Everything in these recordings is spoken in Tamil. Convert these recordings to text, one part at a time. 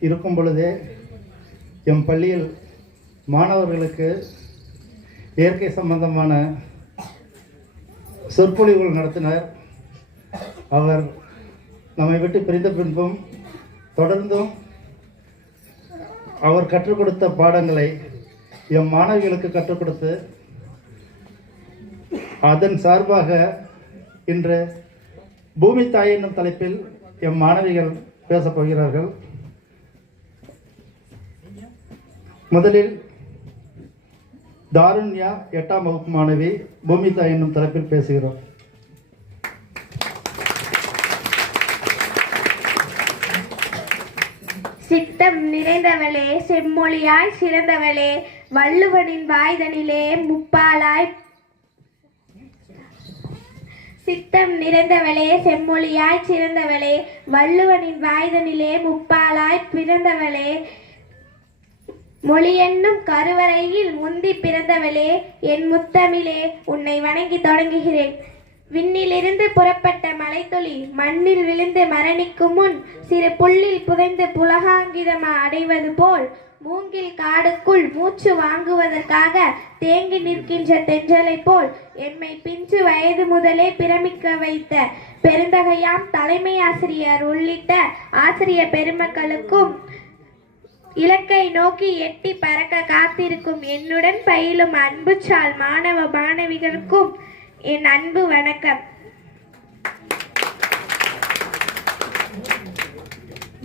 இருக்கும் பொழுதே எம் பள்ளியில் மாணவர்களுக்கு இயற்கை சம்பந்தமான சொற்பொழிவுகள் நடத்தினர். அவர் நம்மை விட்டு பிரிந்த பின்பும் தொடர்ந்தும் அவர் கற்றுக் கொடுத்த பாடங்களை எம் மாணவிகளுக்கு கற்றுக் கொடுத்து அதன் சார்பாக இன்று பூமி தாய் என்னும் தலைப்பில் எம் மாணவிகள் பேசப்போகிறார்கள் முதலில் தாருண்யா எட்டாம் வகுப்பு மாணவி பூமிதா என்னும் தலைப்பில் பேசுகிறோம். சித்தம் நிறைந்தவளே செம்மொழியாய் சிறந்தவளே வள்ளுவனின் வாய்தனிலே முப்பாலாய் சித்தம் நிறைந்தவளே செம்மொழியாய் சிறந்தவளே வள்ளுவனின் வாய்தனிலே முப்பாலாய் பிறந்தவளே மொழி என்னும் கருவறையில் முந்தி பிறந்தவளே என் முத்தமிழே உன்னை வணங்கி தொடங்குகிறேன். விண்ணிலிருந்து புறப்பட்ட மலைத்துளி மண்ணில் விழுந்து மரணிக்கும் முன் சிறு புல்லில் புதைந்து புலகாங்கிதமா அடைவது போல் மூங்கில் காடுக்குள் மூச்சு வாங்குவதற்காக தேங்கி நிற்கின்ற தென்றலை போல் எம்மை பிஞ்சு வயது முதலே பிரமிக்க வைத்த பெருந்தகையாம் தலைமை ஆசிரியர் உள்ளிட்ட ஆசிரிய பெருமக்களுக்கும் இலக்கை நோக்கி எட்டி பறக்க காத்திருக்கும் என்னுடன் பயிலும் அன்புச்சால் மாணவ மாணவிகளுக்கும் என் அன்பு வணக்கம்.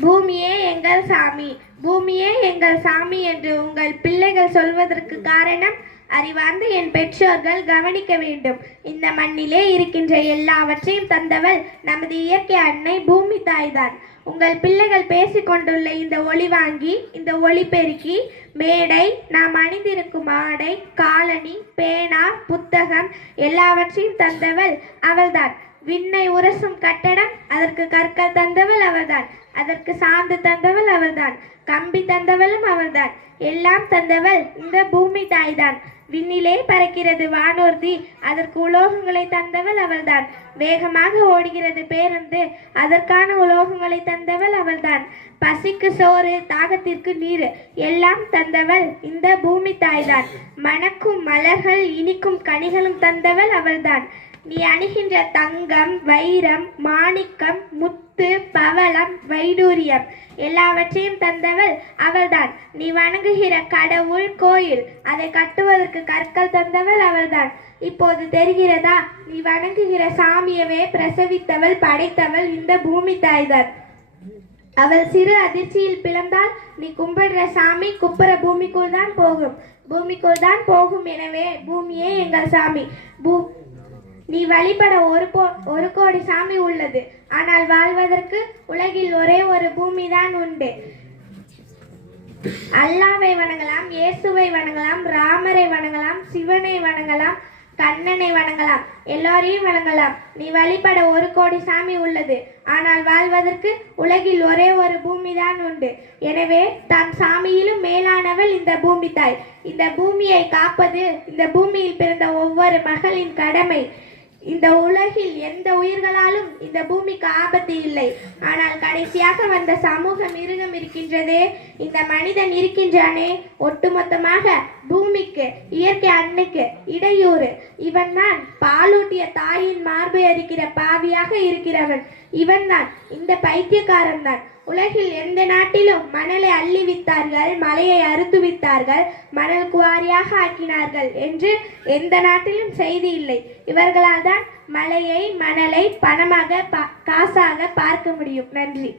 பூமியே எங்கள் சாமி பூமியே எங்கள் சாமி என்று உங்கள் பிள்ளைகள் சொல்வதற்கு காரணம் அறிவார்ந்த என் பெற்றோர்கள் கவனிக்க வேண்டும். இந்த மண்ணிலே இருக்கின்ற எல்லாவற்றையும் தந்தவள் நமது இயற்கை அன்னை பூமி தாய்தான் உங்கள் பிள்ளைகள் பேசிக்கொண்டுள்ள இந்த ஒளி வாங்கி இந்த ஒளி பெருக்கி மேடை நாம் அணிந்திருக்கும் ஆடை காலணி பேனா புத்தகம் எல்லாவற்றையும் தந்தவள் அவள்தான். விண்ணை உரசும் கட்டடம் அதற்கு கற்கள் தந்தவள் அவள்தான். அதற்கு சாந்து தந்தவள் அவள்தான். கம்பி தந்தவளும் அவள்தான். எல்லாம் தந்தவள் இந்த பூமி தாய்தான். விண்ணிலே பறக்கிறது வானூர்தி. அதற்கு உலோகங்களை தந்தவள் அவள்தான். வேகமாக ஓடுகிறது பேருந்து. அதற்கான உலோகங்களை தந்தவள் அவள்தான். பசிக்கு சோறு தாகத்திற்கு நீர் எல்லாம் தந்தவள் இந்த பூமி தாய்தான். மணக்கும் மலர்கள் இனிக்கும் கனிகளும் தந்தவள் அவள்தான். நீ அணிகின்ற தங்கம் வைரம் மாணிக்கம் முத்து பவளம் வைடூரியம். எல்லாவற்றையும் தந்தவள் அவள்தான். நீ வணங்குகிற கடவுள் கோயில் அதை கட்டுவதற்கு கற்கள் தந்தவள் அவள்தான். இப்போது தெரிகிறதா? நீ வணங்குகிற சாமியவே பிரசவித்தவள் படைத்தவள் இந்த பூமி தாய்தான். அவள் சிறு அதிர்ச்சியில் பிளந்தால் நீ கும்பிடுற சாமி குப்புற பூமிக்குள் தான் போகும். பூமிக்குள் தான் போகும் எனவே பூமியே எங்கள் சாமி. பூ நீ வழிபட ஒரு போ ஒரு கோடி சாமி உள்ளது. ஆனால் வாழ்வதற்கு உலகில் ஒரே ஒரு பூமி தான் உண்டு. அல்லாவை வணங்கலாம் இயேசுவை வணங்கலாம் ராமரை வணங்கலாம் சிவனை வணங்கலாம் கண்ணனை வணங்கலாம் எல்லோரையும் வணங்கலாம். நீ வழிபட ஒரு கோடி சாமி உள்ளது. ஆனால் வாழ்வதற்கு உலகில் ஒரே ஒரு பூமி தான் உண்டு. எனவே தன் சாமியிலும் மேலானவள் இந்த பூமி தாய் இந்த பூமியை காப்பது இந்த பூமியில் பிறந்த ஒவ்வொரு மகளின் கடமை. இந்த உலகில் எந்த உயிர்களாலும் இந்த பூமிக்கு ஆபத்து இல்லை. ஆனால் கடைசியாக வந்த சமூக மிருகம் இருக்கின்றதே. இந்த மனிதன் இருக்கின்றானே. ஒட்டுமொத்தமாக பூமிக்கு இயற்கை அன்னைக்கு இடையூறு. இவன் தான் பாலூட்டிய தாயின் மார்பை அறிக்கிற பாவியாக இருக்கிறவன். இவன் தான் இந்த பைத்தியக்காரன் தான் உலகில் எந்த நாட்டிலும் மணலை அள்ளி வித்தார்கள் மலையை அறுத்து வித்தார்கள் மணல் குவாரியாக ஆக்கினார்கள் என்று எந்த நாட்டிலும் செய்தி இல்லை. இவர்களால் தான் மலையை மணலை பணமாக பா- காசாக பார்க்க முடியும். நன்றி.